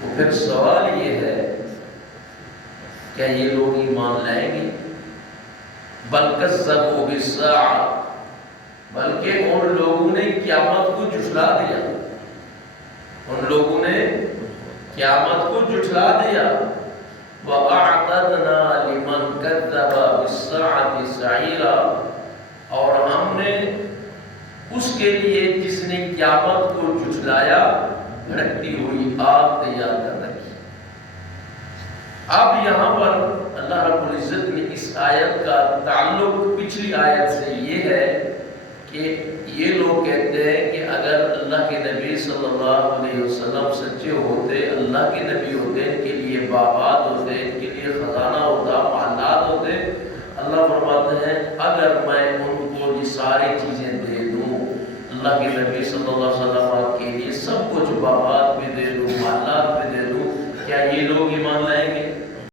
تو پھر سوال یہ ہے کیا یہ لوگ ایمان لائیں گے؟ بل کذبوا بالساعۃ، بلکہ ان لوگوں نے قیامت کو جھٹلا دیا، ان لوگوں نے قیامت کو جھٹلا دیا۔ وَأَعْتَدْنَا لِمَنْ كَذَّبَ بِالسَّاعَةِ سَعِيرًا، اور ہم نے اس کے لیے جس نے قیامت کو جھٹلایا بھڑکتی ہوئی آگ تیار کر رکھی۔ اب یہاں پر اللہ رب العزت نے اس آیت کا تعلق پچھلی آیت سے یہ ہے کہ یہ لوگ کہتے ہیں کہ اگر اللہ کے نبی صلی اللہ علیہ وسلم سچے ہوتے، اللہ کے نبی ہوتے، ان کے لیے باغات ہوتے، ان کے لیے خزانہ ہوتا، محلات ہوتے، اللہ فرماتے ہیں اگر میں ان کو یہ ساری چیزیں دے دوں، اللہ کے نبی صلی اللہ علیہ وسلم کے لیے سب کچھ باغات بھی دے دوں، محلات بھی دے دوں، کیا یہ لوگ ایمان لائیں گے؟